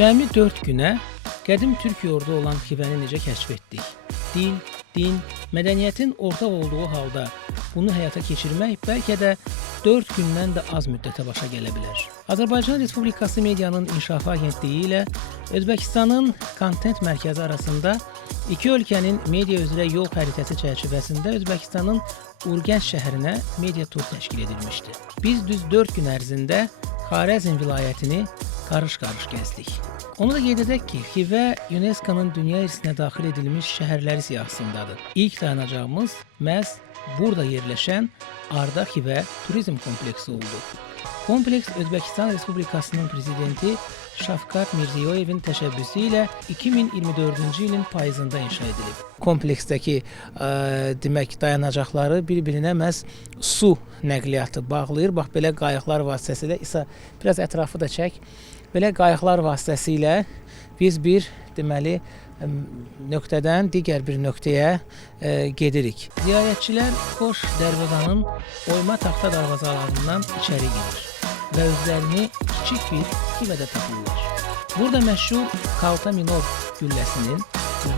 Cəmi 4 günə qədim türk yurdu olan Xivəni necə kəşf etdik? Dil, din, mədəniyyətin ortaq olduğu halda bunu həyata keçirmək bəlkə də 4 gündən də az müddətə başa gələ bilər. Azərbaycan Respublikası Medianın İnkişafı Agentliyi ilə Özbəkistanın Kontent Mərkəzi arasında iki ölkənin media üzrə yol xəritəsi çərçivəsində Özbəkistanın Urgənc şəhərinə media tur təşkil edilmişdi. Biz düz 4 gün ərzində Xarəzm vilayətini qarış-qarış gəzdik. Onu da qeyd edək ki, Xivə UNESCO-nun dünya irsinə daxil edilmiş şəhərləri siyahısındadır. İlk dayanacağımız məhz burada yerləşən Arda Xivə turizm kompleksi oldu. Kompleks Özbəkistan Respublikasının prezidenti Şavkat Mirziyoyevin təşəbbüsü ilə 2024-cü ilin payızında inşa edilib. Kompleksdəki demək dayanacaqları bir-birinə məhz su nəqliyyatı bağlayır. Bax belə qayıqlar vasitəsilə İsa biraz ətrafı da çək. Belə qayıqlar vasitəsilə biz bir deməli nöqtədən digər bir nöqtəyə gedirik. Ziyarətçilər xoş Dərvazanın oyma taxta darvazalarından içəri girir və özlərini kiçik bir Xivədə tapırlar. Burada məşhur Kalta Minor gülləsinin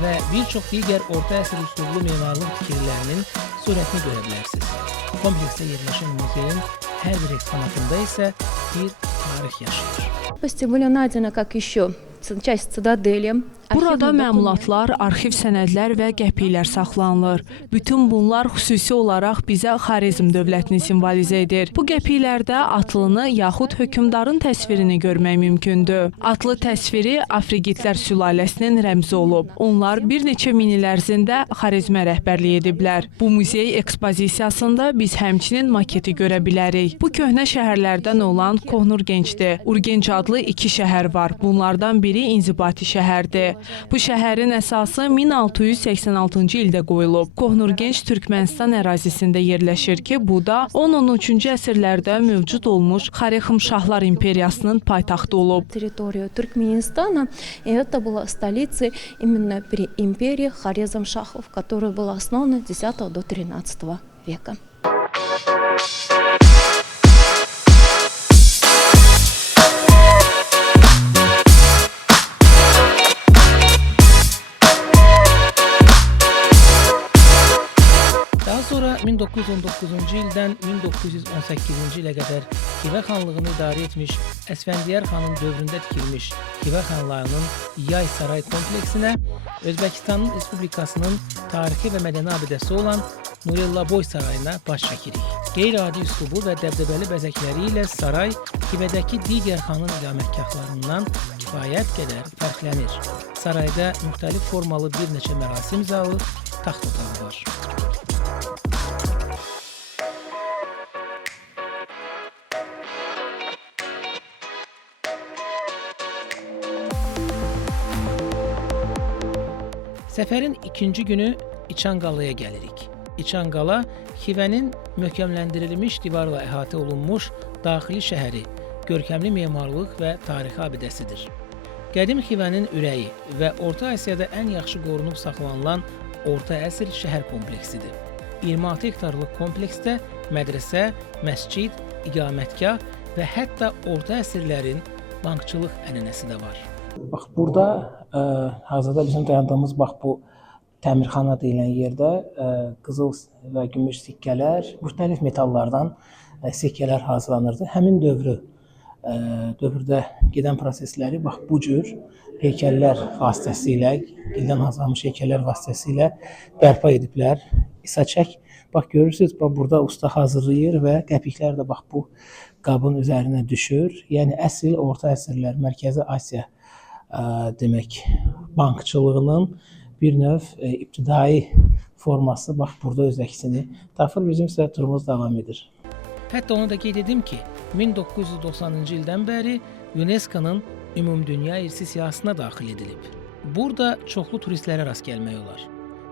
və bir çox digər orta əsr üslublu memarlıq fikirlərinin surətini görə bilərsiniz. Kompleksdə yerləşən muzeyin hər bir eksponatında isə bir tarix yaşayır. Были найдены как еще часть цитадели. Burada məmulatlar, arxiv sənədlər və qəpiklər saxlanılır. Bütün bunlar xüsusi olaraq bizə Xarəzm dövlətini simvolizə edir. Bu qəpiklərdə atlını yaxud hökmdarın təsvirini görmək mümkündür. Atlı təsviri Afrigitlər sülaləsinin rəmzi olub. Onlar bir neçə min il ərzində Xarəzmə rəhbərlik ediblər. Bu muzey ekspozisiyasında biz həmçinin maketi görə bilərik. Bu köhnə şəhərlərdən olan Kohnurgencdir. Urgenc adlı iki şəhər var. Bunlardan biri İnzibati şəhərdir. Bu şəhərin əsası 1686-cı ildə qoyulub. Kohnurgenc Türkmənistan ərazisində yerləşir ki, bu da 10-13-cü əsrlərdə mövcud olmuş Xarəxımşahlar imperiyasının paytaxtı olub. Территорию Туркменистана, и это была столица именно при империи Хорезмшахов, которая была основана с 10 до 13 века. Sonra 1919-cu ildən 1918-ci ilə qədər Xivə xanlığını idarə etmiş Əsfəndiyar xanın dövründə tikilmiş Xivə xanlarının yay saray kompleksinə Özbəkistanın Respublikasının tarixi və mədəni abidəsi olan Nurellaboy sarayına baş çəkirik. Qeyri-adi üslubu və dəbdəbəli bəzəkləri ilə saray Xivədəki digər xanın iqamətgahlarından kifayət qədər fərqlənir. Sarayda müxtəlif formalı bir neçə mərasim zalı, taxt otağı var. Səfərin ikinci günü İçanqalaya gəlirik. İçanqala Xivənin möhkəmləndirilmiş divarla əhatə olunmuş daxili şəhəri, görkəmli memarlıq və tarixi abidəsidir. Qədim Xivənin ürəyi və Orta Asiyada ən yaxşı qorunub saxlanılan orta əsr şəhər kompleksidir. 26 hektarlıq kompleksdə mədrəsə, məscid, iqamətgah və hətta orta əsrlərin bankçılıq ənənəsi də var. Bax burada hazırda bizim dayandığımız bax bu təmirxana deyilən yerdə qızıl və gümüş sikkələr, müxtəlif metallardan sikkələr hazırlanırdı. Həmin dövrdə gedən prosesləri bax bu cür heykəllər vasitəsilə, gildən hazırlanmış heykəllər vasitəsilə bərpa ediblər. İsa çək, bax görürsünüz, bax burada usta hazırlayır və qəpiklər də bax bu qabın üzərinə düşür. Yəni əsl orta əsrlər, Mərkəzi Asiya demək bankçılığının bir növ ibtidai forması bax burada öz əksini tapır. Bizim isə turumuz davam edir. Hətta onu da qeyd edim ki, 1990-cı ildən bəri UNESCO-nun Ümumdünya İrsi siyahısına daxil edilib. Burada çoxlu turistlərə rast gəlmək olar.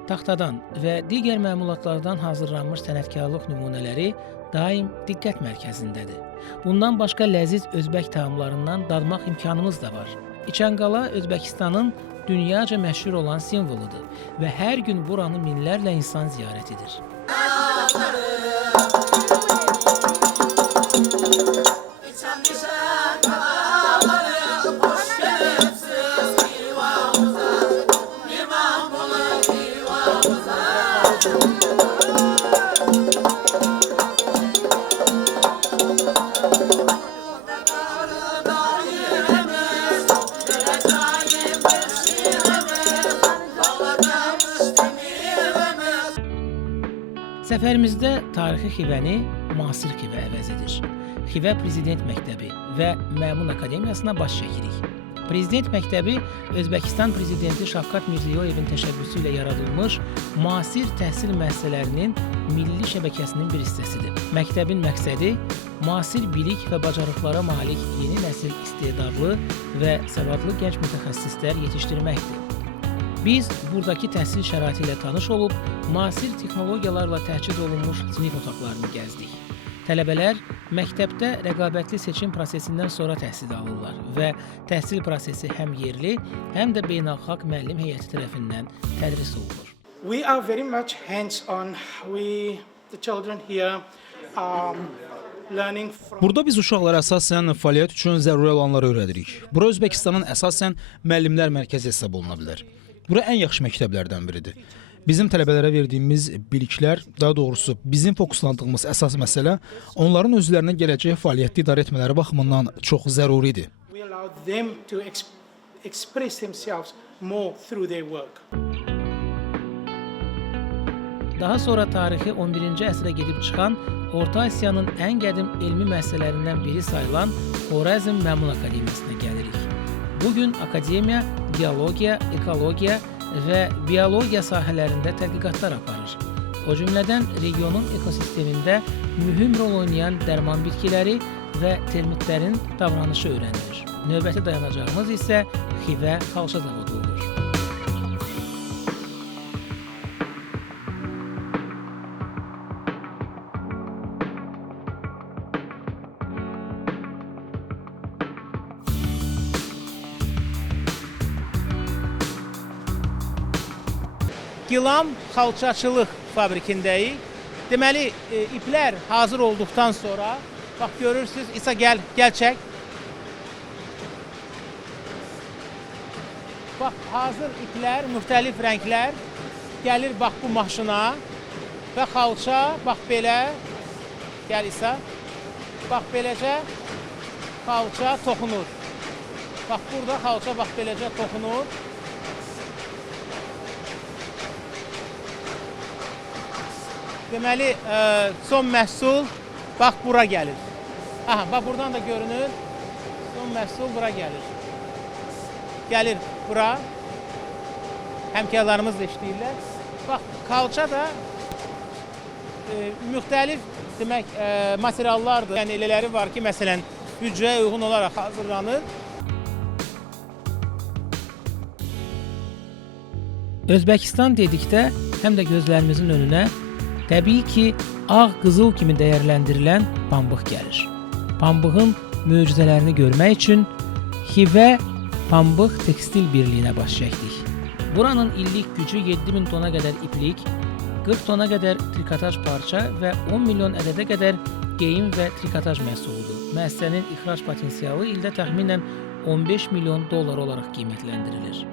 Taxtadan və digər məmulatlardan hazırlanmış sənətkarlıq nümunələri daim diqqət mərkəzindədir. Bundan başqa ləziz özbək təamlarından dadmaq imkanımız da var. İçanqala Özbəkistanın dünyaca məşhur olan simvoludur və hər gün buranı minlərlə insan ziyarət edir. Səfərimizdə tarixi Xivəni müasir Xivə əvəz edir. Xivə Prezident Məktəbi və Məmun Akademiyasına baş çəkirik. Prezident Məktəbi Özbəkistan Prezidenti Şavkat Mirziyoyevin təşəbbüsü ilə yaradılmış müasir təhsil müəssisələrinin milli şəbəkəsinin bir hissəsidir. Məktəbin məqsədi müasir bilik və bacarıqlara malik yeni nəsil istedadlı və savadlı gənc mütəxəssislər yetişdirməkdir. Biz buradakı təhsil şəraiti ilə tanış olub, müasir texnologiyalarla təchiz olunmuş sinif otaqlarını gəzdik. Tələbələr məktəbdə rəqabətli seçim prosesindən sonra təhsil alırlar və təhsil prosesi həm yerli, həm də beynəlxalq müəllim heyəti tərəfindən tədris olunur. We are very much hands-on. The children here are learning from... Burada biz uşaqlara əsasən fəaliyyət üçün zəruri olanları öyrədirik. Bura Özbəkistanın əsasən müəllimlər mərkəzi hesab oluna bilər. Bura ən yaxşı məktəblərdən biridir. Bizim tələbələrə verdiyimiz biliklər, daha doğrusu bizim fokuslandığımız əsas məsələ onların özlərinə gələcək fəaliyyətdə idarə etmələri baxımından çox zəruridir. We allow them to express themselves more through their work. Daha sonra tarixi 11-ci əsrə gedib çıxan Orta Asiyanın ən qədim elmi müəssisələrindən biri sayılan Xorəzm Məmun Akademiyasına gəlirik. Bugün akademiya geologiya, ekologiya və biologiya sahələrində tədqiqatlar aparır. O cümlədən regionun ekosistemində mühüm rol oynayan dərman bitkiləri və termitlərin davranışı öyrənilir. Növbəti dayanacağımız isə Xivə xalça zavodu olur. Gilam xalçaçılıq fabrikindəyik. Deməli, iplər hazır olduqdan sonra, bax görürsünüz, İsa gəl çək. Bax, hazır iplər, müxtəlif rənglər gəlir bax bu maşına və xalça, bax belə, gəl İsa, bax beləcə xalça toxunur. Bax, burada xalça bax beləcə toxunur. Deməli, son məhsul bax bura gəlir. Aha, bax buradan da görünür. Son məhsul bura gəlir. Gəlir bura. Həmkarlarımız da işləyirlər. Bax, xalça da müxtəlif demək materiallardır. Yəni elələri var ki, məsələn, büdcəyə uyğun olaraq hazırlanır. Özbəkistan dedikdə həm də gözlərimizin önünə təbii ki, ağ qızıl kimi dəyərləndirilən pambıq gəlir. Pambığın möcüzələrini görmək üçün Xivə Pambıq Tekstil Birliyinə baş çəkdik. Buranın illik gücü 7000 tona qədər iplik, 40 tona qədər trikotaj parça və 10 milyon ədədə qədər geyim və trikotaj məhsuludur. Müəssisənin ixrac potensialı ildə təxminən 15 milyon dollar olaraq qiymətləndirilir.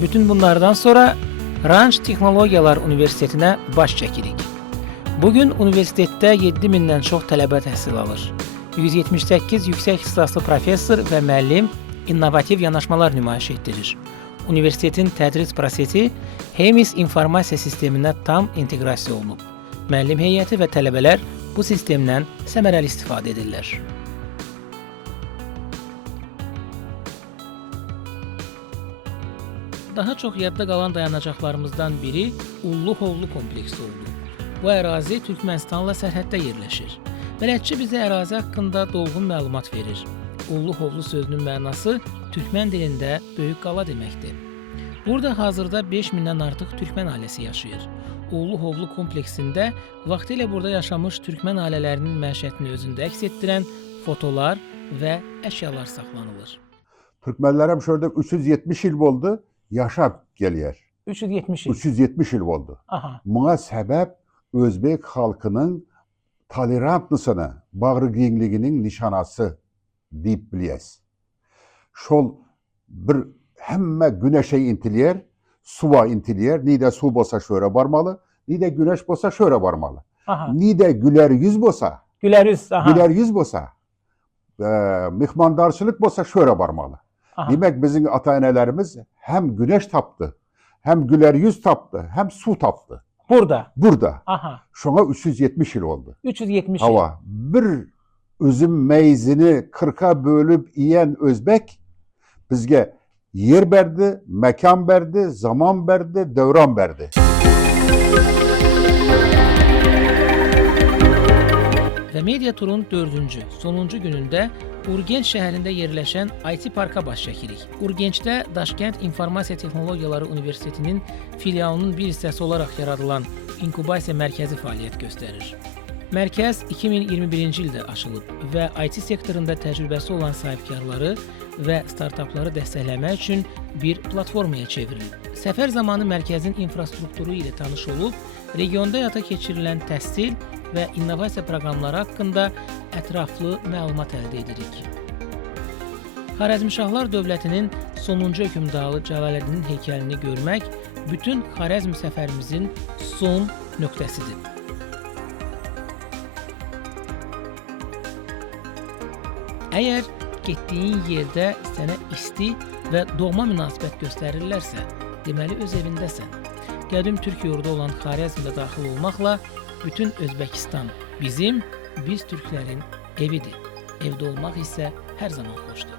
Bütün bunlardan sonra Ranch Texnologiyalar Universitetinə baş çəkirik. Bugün universitetdə 7000-dən çox tələbə təhsil alır. 178 yüksək ixtisaslı professor və müəllim innovativ yanaşmalar nümayiş etdirir. Universitetin tədris prosesi HEMIS informasiya sisteminə tam inteqrasiya olunub. Müəllim heyəti və tələbələr bu sistemdən səmərəli istifadə edirlər. Daha çox yadda qalan dayanacaqlarımızdan biri Ulluhovlu kompleksi oldu. Bu ərazi Türkmənistanla sərhəddə yerləşir. Bələdçi bizə ərazi haqqında dolğun məlumat verir. Ulluhovlu sözünün mənası Türkmən dilində böyük qala deməkdir. Burada hazırda 5000-dən artıq Türkmən ailəsi yaşayır. Ulluhovlu kompleksində vaxtilə burada yaşamış Türkmən ailələrinin məişətini özündə əks etdirən fotolar və əşyalar saxlanılır. Türkmenlerim şurada 370 yıl oldu. Yaşab geliyor. 370 il. 370 yıl oldu. Aha. Buna sebep Özbek halkının tolerantlısını, bağrı gengliğinin nişanası deyip biliyez. Şol bir hemme güneşe intiliyer, suva intiliyer. Ni de su bolsa şöyle varmalı, ni de güneş bolsa şöyle varmalı. Aha. Nide güler yüz bolsa, Gülərüz. Aha. güler yüz bolsa, mihmandarçılık bolsa şöyle varmalı. Aha. Demek bizim ata-enelerimiz hem güneş taptı, hem güler yüz taptı, hem su taptı. Burada. Burada. Aha. Şuna 370 yıl oldu. 370 Hava. Bir üzüm meyzini 40'a bölüp yiyen Özbek bizge yer verdi, mekan verdi, zaman verdi, devran verdi. Və media turun 4-cü, sonuncu günündə Urgenç şəhərində yerləşən IT parka baş çəkirik. Urgencdə Daşkənd İnformasiya Texnologiyaları Universitetinin filialının bir hissəsi olaraq yaradılan inkubasiya mərkəzi fəaliyyət göstərir. Mərkəz 2021-ci ildə açılıb və IT sektorunda təcrübəsi olan sahibkarları və startapları dəstəkləmək üçün bir platformaya çevrilib. Səfər zamanı mərkəzin infrastrukturu ilə tanış olub, regionda həyata keçirilən təhsil və innovasiya proqramları haqqında ətraflı məlumat əldə edirik. Xarəzmşahlar dövlətinin sonuncu hökmdarı Cəlaləddinin heykəlini görmək bütün Xarəzm səfərimizin son nöqtəsidir. Əgər getdiyin yerdə sənə isti və doğma münasibət göstərirlərsə, deməli öz evindəsən. Qədim Türk yurdu olan Xarəzmdə daxil olmaqla bütün Özbəkistan bizim, biz türklərin evidir. Evdə olmaq isə hər zaman xoşdur.